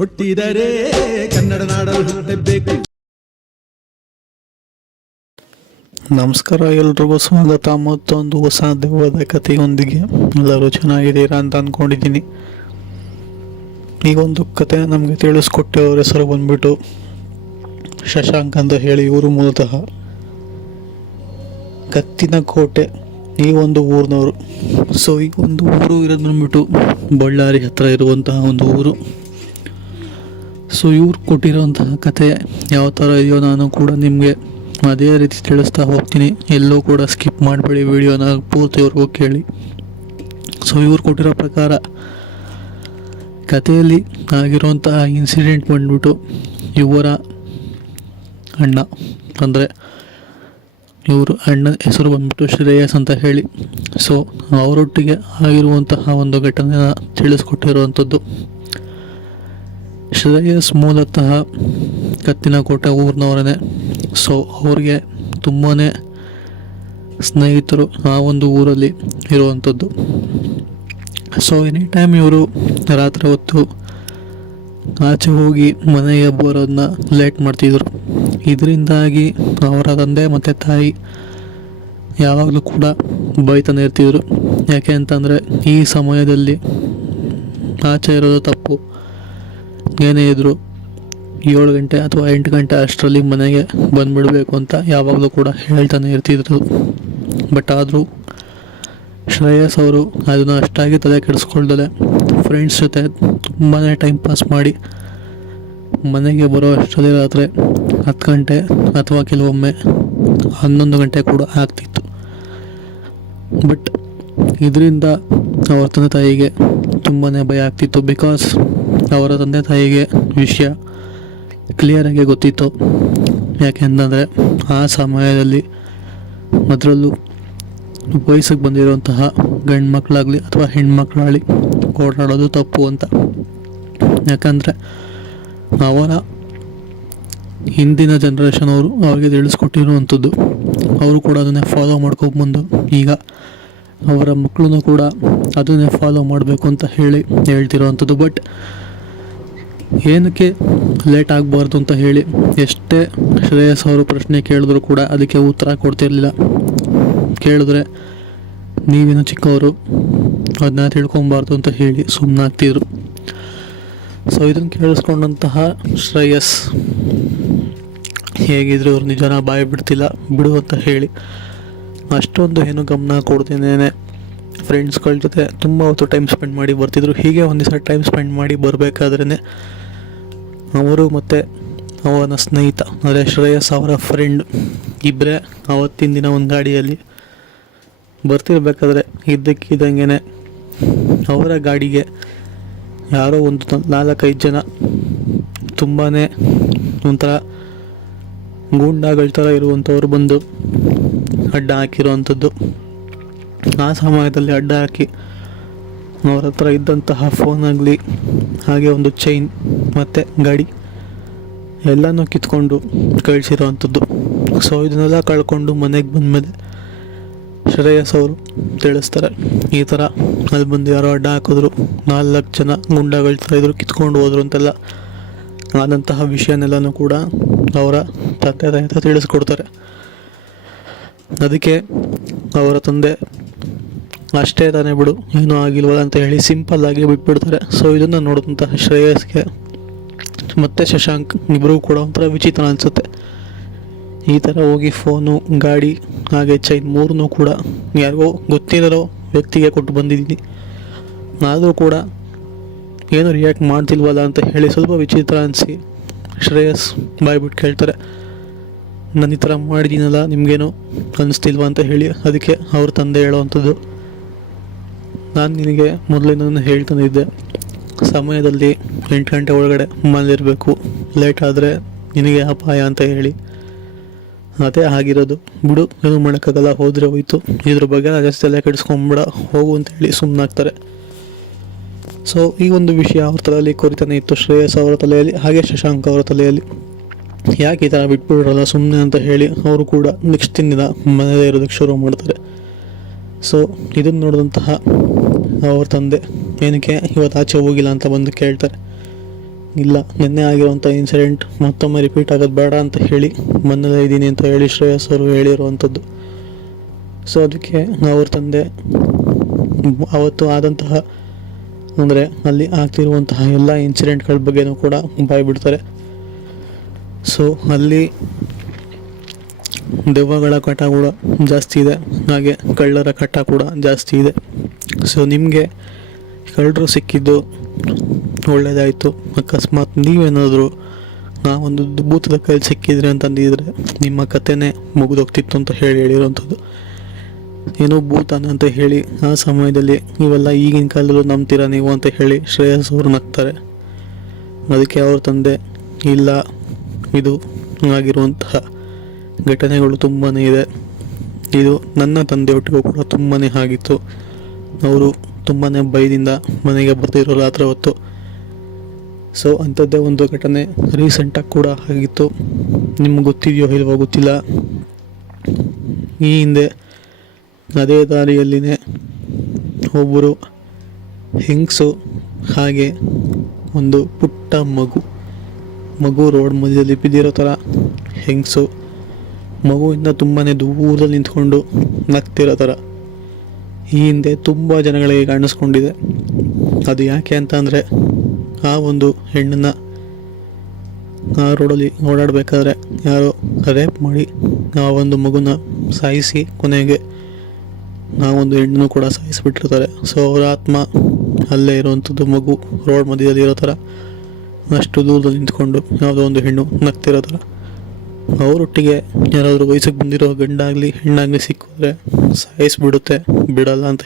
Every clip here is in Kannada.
ಹುಟ್ಟಿದರೆ ಕನ್ನಡ ನಾಡಲು ಹುಟ್ಟಬೇಕು. ನಮಸ್ಕಾರ, ಎಲ್ರಿಗೂ ಸ್ವಾಗತ ಮತ್ತೊಂದು ಹೊಸ ದೆವ್ವದ ಕಥೆಯೊಂದಿಗೆ. ಎಲ್ಲರೂ ಚೆನ್ನಾಗಿದ್ದೀರಾ ಅಂತ ಅಂದ್ಕೊಂಡಿದ್ದೀನಿ. ಈಗ ಒಂದು ಕತೆ ನಮಗೆ ತಿಳಿಸ್ಕೊಟ್ಟಿರೋರ ಹೆಸರು ಬಂದ್ಬಿಟ್ಟು ಶಶಾಂಕ್ ಅಂತ ಹೇಳಿ. ಇವರು ಮೂಲತಃ ಕತ್ತಿನಕೋಟೆ ಈ ಒಂದು ಊರಿನವರು. ಸೊ ಈ ಒಂದು ಊರು ಇರೋದು ಬಂದ್ಬಿಟ್ಟು ಬಳ್ಳಾರಿ ಹತ್ರ ಇರುವಂತಹ ಒಂದು ಊರು. ಸೊ ಇವ್ರು ಕೊಟ್ಟಿರೋಂತಹ ಕತೆ ಯಾವ ಥರ ಇದೆಯೋ ನಾನು ಕೂಡ ನಿಮಗೆ ಅದೇ ರೀತಿ ತಿಳಿಸ್ತಾ ಹೋಗ್ತೀನಿ. ಎಲ್ಲೂ ಕೂಡ ಸ್ಕಿಪ್ ಮಾಡಬೇಡಿ, ವಿಡಿಯೋನ ಪೂರ್ತಿವರೆಗೂ ಕೇಳಿ. ಸೊ ಇವ್ರು ಕೊಟ್ಟಿರೋ ಪ್ರಕಾರ ಕಥೆಯಲ್ಲಿ ಆಗಿರುವಂತಹ ಇನ್ಸಿಡೆಂಟ್ ಬಂದ್ಬಿಟ್ಟು ಇವರ ಅಣ್ಣ, ಅಂದರೆ ಇವರು ಅಣ್ಣನ ಹೆಸರು ಬಂದ್ಬಿಟ್ಟು ಶ್ರೇಯಸ್ ಅಂತ ಹೇಳಿ. ಸೊ ಅವರೊಟ್ಟಿಗೆ ಆಗಿರುವಂತಹ ಒಂದು ಘಟನೆನ ತಿಳಿಸ್ಕೊಟ್ಟಿರುವಂಥದ್ದು. ಶ್ರೇಯಸ್ ಮೂಲತಃ ಕತ್ತಿನಕೋಟೆ ಊರಿನವರೇ. ಸೊ ಅವ್ರಿಗೆ ತುಂಬಾ ಸ್ನೇಹಿತರು ಆ ಒಂದು ಊರಲ್ಲಿ ಇರುವಂಥದ್ದು. ಸೊ ಎನಿ ಟೈಮ್ ಇವರು ರಾತ್ರಿ ಹೊತ್ತು ಆಚೆ ಹೋಗಿ ಮನೆಗೆ ಬರೋದನ್ನ ಲೇಟ್ ಮಾಡ್ತಿದ್ರು. ಇದರಿಂದಾಗಿ ಅವರ ತಂದೆ ಮತ್ತು ತಾಯಿ ಯಾವಾಗಲೂ ಕೂಡ ಬೈತಾನೆ ಇರ್ತಿದ್ರು. ಯಾಕೆ ಅಂತಂದರೆ ಈ ಸಮಯದಲ್ಲಿ ಆಚೆ ಇರೋದು ತಪ್ಪು, ಏನೇ ಇದ್ದರು 7 ಗಂಟೆ ಅಥವಾ 8 ಗಂಟೆ ಅಷ್ಟರಲ್ಲಿ ಮನೆಗೆ ಬಂದುಬಿಡಬೇಕು ಅಂತ ಯಾವಾಗಲೂ ಕೂಡ ಹೇಳ್ತಾನೆ ಇರ್ತಿದ್ರು. ಬಟ್ ಆದರೂ ಶ್ರೇಯಸ್ ಅವರು ಅದನ್ನು ಅಷ್ಟಾಗಿ ತಲೆ ಕೆಡಿಸ್ಕೊಳ್ದಲೆ ಫ್ರೆಂಡ್ಸ್ ಜೊತೆ ತುಂಬಾ ಟೈಮ್ ಪಾಸ್ ಮಾಡಿ ಮನೆಗೆ ಬರೋ ಅಷ್ಟರಲ್ಲಿ ರಾತ್ರಿ 10 ಗಂಟೆ ಅಥವಾ ಕೆಲವೊಮ್ಮೆ 11 ಗಂಟೆ ಕೂಡ ಆಗ್ತಿತ್ತು. ಬಟ್ ಇದರಿಂದ ಅವರ ತಂದೆ ತಾಯಿಗೆ ತುಂಬಾ ಭಯ ಆಗ್ತಿತ್ತು. ಬಿಕಾಸ್ ಅವರ ತಂದೆ ತಾಯಿಗೆ ವಿಷಯ ಕ್ಲಿಯರಾಗಿ ಗೊತ್ತಿತ್ತು. ಯಾಕೆಂತಂದರೆ ಆ ಸಮಯದಲ್ಲಿ ಅದರಲ್ಲೂ ವಯಸ್ಸಿಗೆ ಬಂದಿರುವಂತಹ ಗಂಡು ಮಕ್ಕಳಾಗಲಿ ಅಥವಾ ಹೆಣ್ಮಕ್ಳಾಗಲಿ ಓಡಾಡೋದು ತಪ್ಪು ಅಂತ. ಯಾಕಂದರೆ ಅವರ ಹಿಂದಿನ ಜನ್ರೇಷನ್ ಅವರು ಅವ್ರಿಗೆ ತಿಳಿಸ್ಕೊಟ್ಟಿರುವಂಥದ್ದು. ಅವರು ಕೂಡ ಅದನ್ನೇ ಫಾಲೋ ಮಾಡ್ಕೊಬಂದು ಈಗ ಅವರ ಮಕ್ಕಳನ್ನು ಕೂಡ ಅದನ್ನೇ ಫಾಲೋ ಮಾಡಬೇಕು ಅಂತ ಹೇಳ್ತಿರೋವಂಥದ್ದು. ಬಟ್ ಏನಕ್ಕೆ ಲೇಟ್ ಆಗಬಾರ್ದು ಅಂತ ಹೇಳಿ ಎಷ್ಟೇ ಶ್ರೇಯಸ್ ಅವರು ಪ್ರಶ್ನೆ ಕೇಳಿದ್ರು ಕೂಡ ಅದಕ್ಕೆ ಉತ್ತರ ಕೊಡ್ತಿರ್ಲಿಲ್ಲ. ಕೇಳಿದ್ರೆ ನೀವೇನು ಚಿಕ್ಕವರು, ಅದನ್ನ ತಿಳ್ಕೊಬಾರ್ದು ಅಂತ ಹೇಳಿ ಸುಮ್ಮನಾಗ್ತಿದ್ರು. ಸೊ ಇದನ್ನು ಕೇಳಿಸ್ಕೊಂಡಂತಹ ಶ್ರೇಯಸ್ ಹೇಗಿದ್ರು ಅವ್ರು ನಿಜನ ಬಾಯಿ ಬಿಡ್ತಿಲ್ಲ ಬಿಡು ಅಂತ ಹೇಳಿ ಅಷ್ಟೊಂದು ಏನು ಗಮನ ಕೊಡ್ತೇನೆ ಫ್ರೆಂಡ್ಸ್ಗಳ ಜೊತೆ ತುಂಬ ಹೊತ್ತು ಟೈಮ್ ಸ್ಪೆಂಡ್ ಮಾಡಿ ಬರ್ತಿದ್ರು. ಹೀಗೆ ಒಂದು ದಿವಸ ಟೈಮ್ ಸ್ಪೆಂಡ್ ಮಾಡಿ ಬರಬೇಕಾದ್ರೇ ಅವರು ಮತ್ತು ಅವನ ಸ್ನೇಹಿತ ಅಂದರೆ ಶ್ರೇಯಸ್ ಅವರ ಫ್ರೆಂಡ್ ಇಬ್ಬರೇ ಅವತ್ತಿನ ದಿನ ಒಂದು ಗಾಡಿಯಲ್ಲಿ ಬರ್ತಿರ್ಬೇಕಾದ್ರೆ ಇದ್ದಕ್ಕಿದ್ದಂಗೆ ಅವರ ಗಾಡಿಗೆ ಯಾರೋ ಒಂದು 4-5 ಜನ ತುಂಬಾ ಒಂಥರ ಗೂಂಡಾಗಳ ಥರ ಇರುವಂಥವ್ರು ಬಂದು ಅಡ್ಡ ಹಾಕಿರುವಂಥದ್ದು. ಆ ಸಮಯದಲ್ಲಿ ಅಡ್ಡ ಹಾಕಿ ಅವರ ಹತ್ರ ಇದ್ದಂತಹ ಫೋನ್ ಆಗಲಿ, ಹಾಗೆ ಒಂದು ಚೈನ್ ಮತ್ತು ಗಾಡಿ ಎಲ್ಲನೂ ಕಿತ್ಕೊಂಡು ಕಳಿಸಿರೋವಂಥದ್ದು. ಸೊ ಇದನ್ನೆಲ್ಲ ಕಳ್ಕೊಂಡು ಮನೆಗೆ ಬಂದಮೇಲೆ ಶ್ರೇಯಸ್ ಅವರು ತಿಳಿಸ್ತಾರೆ, ಈ ಥರ ಅಲ್ಲಿ ಬಂದು ಯಾರೋ ಅಡ್ಡ ಹಾಕಿದ್ರು, 4 ಜನ ಗುಂಡಾಗಳ ಥರ ಇದ್ರು, ಕಿತ್ಕೊಂಡು ಹೋದ್ರು ಅಂತೆಲ್ಲ ಆದಂತಹ ವಿಷಯನೆಲ್ಲನೂ ಕೂಡ ಅವರ ತಂದೆ ತಾಯಿ ತಿಳಿಸ್ಕೊಡ್ತಾರೆ. ಅದಕ್ಕೆ ಅವರ ತಂದೆ ಅಷ್ಟೇ ತಾನೇ ಬಿಡು, ಏನೂ ಆಗಿಲ್ವಲ್ಲ ಅಂತ ಹೇಳಿ ಸಿಂಪಲ್ಲಾಗಿ ಬಿಟ್ಬಿಡ್ತಾರೆ. ಸೊ ಇದನ್ನು ನೋಡಿದಂತಹ ಶ್ರೇಯಸ್ಗೆ ಮತ್ತು ಶಶಾಂಕ್ ಇಬ್ಬರೂ ಕೂಡ ಒಂಥರ ವಿಚಿತ್ರ ಅನಿಸುತ್ತೆ. ಈ ಥರ ಹೋಗಿ ಫೋನು, ಗಾಡಿ ಹಾಗೆ ಚೈನ್ 3 ಕೂಡ ಯಾರಿಗೋ ಗೊತ್ತಿರೋ ವ್ಯಕ್ತಿಗೆ ಕೊಟ್ಟು ಬಂದಿದ್ದೀನಿ, ಆದರೂ ಕೂಡ ಏನು ರಿಯಾಕ್ಟ್ ಮಾಡ್ತಿಲ್ವಲ್ಲ ಅಂತ ಹೇಳಿ ಸ್ವಲ್ಪ ವಿಚಿತ್ರ ಅನಿಸಿ ಶ್ರೇಯಸ್ ಬಾಯ್ಬಿಟ್ಟು ಕೇಳ್ತಾರೆ, ನಾನು ಈ ಥರ ಮಾಡಿದ್ದೀನಲ್ಲ ನಿಮಗೇನು ಅನ್ನಿಸ್ತಿಲ್ವ ಅಂತ ಹೇಳಿ. ಅದಕ್ಕೆ ಅವ್ರ ತಂದೆ ಹೇಳೋವಂಥದ್ದು, ನಾನು ನಿನಗೆ ಮೊದಲಿಂದ ಹೇಳ್ತಾನೆ ಇದ್ದೆ, ಸಮಯದಲ್ಲಿ 8 ಗಂಟೆ ಒಳಗಡೆ ಮನೇಲಿರಬೇಕು, ಲೇಟ್ ಆದರೆ ನಿನಗೆ ಅಪಾಯ ಅಂತ ಹೇಳಿ. ಅದೇ ಆಗಿರೋದು, ಬಿಡು ಏನು ಮಾಡೋಕ್ಕಾಗಲ್ಲ, ಹೋದರೆ ಹೋಯ್ತು, ಇದ್ರ ಬಗ್ಗೆ ಜಾಸ್ತಿ ಎಲ್ಲ ಕೆಡಿಸ್ಕೊಂಬಿಡ, ಹೋಗು ಅಂತ ಹೇಳಿ ಸುಮ್ಮನಾಗ್ತಾರೆ. ಸೊ ಈ ಒಂದು ವಿಷಯ ಅವ್ರ ತಲೆಯಲ್ಲಿ ಕೊರಿತಾನೆ ಇತ್ತು, ಶ್ರೇಯಸ್ ಅವರ ತಲೆಯಲ್ಲಿ ಹಾಗೆ ಶಶಾಂಕ್ ಅವರ ತಲೆಯಲ್ಲಿ. ಯಾಕೆ ಈ ಥರ ಬಿಟ್ಬಿಡ್ರಲ್ಲ ಸುಮ್ಮನೆ ಅಂತ ಹೇಳಿ ಅವರು ಕೂಡ ನೆಕ್ಸ್ಟ್ ದಿನ ಮನೇಲೇ ಇರೋದಕ್ಕೆ ಶುರು ಮಾಡ್ತಾರೆ. ಸೊ ಇದನ್ನು ನೋಡಿದಂತಹ ಅವ್ರ ತಂದೆ ಏನಕ್ಕೆ ಇವತ್ತು ಆಚೆ ಹೋಗಿಲ್ಲ ಅಂತ ಬಂದು ಕೇಳ್ತಾರೆ. ಇಲ್ಲ, ನಿನ್ನೆ ಆಗಿರುವಂಥ ಇನ್ಸಿಡೆಂಟ್ ಮತ್ತೊಮ್ಮೆ ರಿಪೀಟ್ ಆಗೋದು ಬೇಡ ಅಂತ ಹೇಳಿ ಮನೇಲೇ ಇದ್ದೀನಿ ಅಂತ ಹೇಳಿ ಶ್ರೇಯಸ್ ಅವರು ಹೇಳಿರುವಂಥದ್ದು. ಸೊ ಅದಕ್ಕೆ ಅವ್ರ ತಂದೆ ಅವತ್ತು ಆದಂತಹ ಅಂದರೆ ಅಲ್ಲಿ ಆಗ್ತಿರುವಂತಹ ಎಲ್ಲ ಇನ್ಸಿಡೆಂಟ್ಗಳ ಬಗ್ಗೆನೂ ಕೂಡ ಬಾಯ್ಬಿಡ್ತಾರೆ. ಸೊ ಅಲ್ಲಿ ದೆವ್ವಗಳ ಕಾಟ ಕೂಡ ಜಾಸ್ತಿ ಇದೆ, ಹಾಗೆ ಕಳ್ಳರ ಕಾಟ ಕೂಡ ಜಾಸ್ತಿ ಇದೆ. ಸೊ ನಿಮಗೆ ಕಳ್ಳರು ಸಿಕ್ಕಿದ್ದು ಒಳ್ಳೆಯದಾಯಿತು. ಅಕಸ್ಮಾತ್ ನೀವೇನಾದರೂ ಆ ಒಂದು ಭೂತದ ಕೈಲಿ ಸಿಕ್ಕಿದ್ರೆ ಅಂತಂದಿದ್ರೆ ನಿಮ್ಮ ಕಥೆನೇ ಮುಗಿದೋಗ್ತಿತ್ತು ಅಂತ ಹೇಳಿರೋವಂಥದ್ದು. ಏನೋ ಭೂತಾನ ಅಂತ ಹೇಳಿ ಆ ಸಮಯದಲ್ಲಿ ಇವೆಲ್ಲ ಈಗಿನ ಕಾಲದಲ್ಲೂ ನಂಬ್ತೀರಾ ನೀವು ಅಂತ ಹೇಳಿ ಶ್ರೇಯಸ್ ಅವರು ನಗ್ತಾರೆ. ಅದಕ್ಕೆ ಅವ್ರ ತಂದೆ ಇಲ್ಲ, ಇದು ಆಗಿರುವಂತಹ ಘಟನೆಗಳು ತುಂಬಾ ಇದೆ, ಇದು ನನ್ನ ತಂದೆಯೊಟ್ಟಿಗೂ ಕೂಡ ತುಂಬಾ ಆಗಿತ್ತು. ಅವರು ತುಂಬಾ ಭಯದಿಂದ ಮನೆಗೆ ಬರ್ತಿರೋ ರಾತ್ರಿ ಹೊತ್ತು. ಸೊ ಅಂಥದ್ದೇ ಒಂದು ಘಟನೆ ರೀಸೆಂಟಾಗಿ ಕೂಡ ಆಗಿತ್ತು. ನಿಮ್ಗೆ ಗೊತ್ತಿದೆಯೋ ಇಲ್ವೋ ಗೊತ್ತಿಲ್ಲ, ಈ ಹಿಂದೆ ಅದೇ ದಾರಿಯಲ್ಲಿನೇ ಒಬ್ಬರು ಹೆಂಗಸು ಹಾಗೆ ಒಂದು ಪುಟ್ಟ ಮಗು ರೋಡ್ ಮಧ್ಯದಲ್ಲಿ ಬಿದ್ದಿರೋ ಥರ ಹೆಂಗಸು ಮಗುವಿಂದ ತುಂಬಾ ದೂರದಲ್ಲಿ ನಿಂತ್ಕೊಂಡು ನಗ್ತಿರೋ ಥರ ಈ ಹಿಂದೆ ತುಂಬ ಜನಗಳಿಗೆ ಕಾಣಿಸ್ಕೊಂಡಿದೆ. ಅದು ಯಾಕೆ ಅಂತ ಅಂದರೆ ಆ ಒಂದು ಹೆಣ್ಣನ್ನು ಆ ರೋಡಲ್ಲಿ ಓಡಾಡಬೇಕಾದ್ರೆ ಯಾರೋ ರೇಪ್ ಮಾಡಿ ಆ ಒಂದು ಮಗುನ ಸಾಯಿಸಿ ಕೊನೆಗೆ ಆ ಒಂದು ಹೆಣ್ಣನ್ನು ಕೂಡ ಸಾಯಿಸಿಬಿಟ್ಟಿರ್ತಾರೆ. ಸೊ ಅವರ ಆತ್ಮ ಅಲ್ಲೇ ಇರುವಂಥದ್ದು, ಮಗು ರೋಡ್ ಮಧ್ಯದಲ್ಲಿ ಇರೋ ಥರ ಅಷ್ಟು ದೂರದಲ್ಲಿ ನಿಂತ್ಕೊಂಡು ಯಾವುದೋ ಒಂದು ಹೆಣ್ಣು ನಗ್ತಿರೋ ಥರ. ಅವರೊಟ್ಟಿಗೆ ಯಾರಾದರೂ ವಯಸ್ಸಿಗೆ ಬಂದಿರೋ ಗಂಡಾಗಲಿ ಹೆಣ್ಣಾಗಲಿ ಸಿಕ್ಕಿದ್ರೆ ಸಾಯಿಸಿಬಿಡುತ್ತೆ, ಬಿಡಲ್ಲ ಅಂತ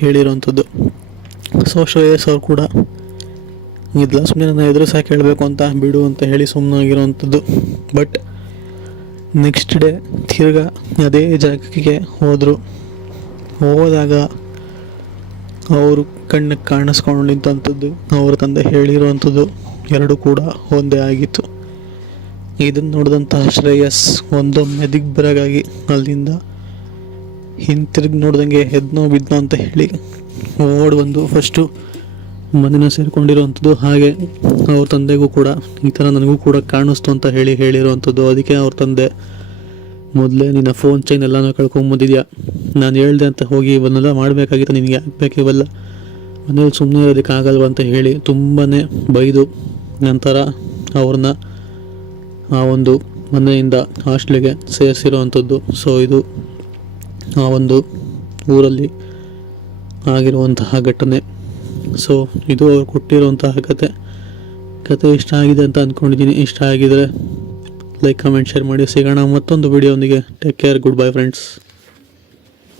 ಹೇಳಿರೋವಂಥದ್ದು. ಸೊ ಶ್ರೇಯಸ್ ಅವ್ರು ಕೂಡ ಇದೆಲ್ಲ ಸುಮ್ಮನೆ ನನ್ನ ಎದುರು ಸಹ ಕೇಳಬೇಕು ಅಂತ ಬಿಡು ಅಂತ ಹೇಳಿ ಸುಮ್ಮನಾಗಿರೋವಂಥದ್ದು. ಬಟ್ ನೆಕ್ಸ್ಟ್ ಡೇ ತಿರ್ಗಾ ಅದೇ ಜಾಗಕ್ಕೆ ಹೋದಾಗ ಅವರು ಕಣ್ಣಿಗೆ ಕಾಣಿಸ್ಕೊಂಡಿದ್ದಂಥದ್ದು ಅವ್ರ ತಂದೆ ಹೇಳಿರುವಂಥದ್ದು ಎರಡೂ ಕೂಡ ಒಂದೇ ಆಗಿತ್ತು. ಇದನ್ನು ನೋಡಿದಂತಹ ಶ್ರೇಯಸ್ ಒಂದೊಮ್ಮೆ ದಿಗ್ಬೆರಗಾಗಿ ಅಲ್ಲಿಂದ ಹಿಂತಿರುಗಿ ನೋಡ್ದಂಗೆ ಎದ್ನೋ ಬಿದ್ನೋ ಅಂತ ಹೇಳಿ ಓಡಿ ಬಂದು ಫಸ್ಟು ಮನೆನ ಸೇರಿಕೊಂಡಿರೋವಂಥದ್ದು. ಹಾಗೆ ಅವ್ರ ತಂದೆಗೂ ಕೂಡ ಈ ಥರ ನನಗೂ ಕೂಡ ಕಾಣಿಸ್ತು ಅಂತ ಹೇಳಿರೋವಂಥದ್ದು. ಅದಕ್ಕೆ ಅವ್ರ ತಂದೆ ಮೊದಲೇ ನಿನ್ನ ಫೋನ್ ಚೈನ್ ಎಲ್ಲನೂ ಕಳ್ಕೊಂಬಂದಿದ್ಯಾ, ನಾನು ಹೇಳ್ದೆ ಅಂತ ಹೋಗಿ ಇವನ್ನೆಲ್ಲ ಮಾಡಬೇಕಾಗಿತ್ತು, ನಿನಗೆ ಆಗಬೇಕು ಇವೆಲ್ಲ, ಮನೇಲಿ ಸುಮ್ಮನೆ ಇರೋದಕ್ಕೆ ಆಗಲ್ವ ಅಂತ ಹೇಳಿ ತುಂಬಾ ಬೈದು ನಂತರ ಅವ್ರನ್ನ ಆ ಒಂದು ಮನೆಯಿಂದ ಹಾಸ್ಟೆಲಿಗೆ ಸೇರಿಸಿರೋವಂಥದ್ದು. ಸೊ ಇದು ಆ ಒಂದು ಊರಲ್ಲಿ ಆಗಿರುವಂತಹ ಘಟನೆ. ಸೊ ಇದು ಅವ್ರು ಕೊಟ್ಟಿರುವಂತಹ ಕತೆ ಇಷ್ಟ ಆಗಿದೆ ಅಂತ ಅಂದ್ಕೊಂಡಿದ್ದೀನಿ. ಇಷ್ಟ ಆಗಿದರೆ ಲೈಕ್, ಕಮೆಂಟ್, ಶೇರ್ ಮಾಡಿ. ಸಿಗೋಣ ಮತ್ತೊಂದು ವಿಡಿಯೋಂದಿಗೆ. Take care, good bye friends.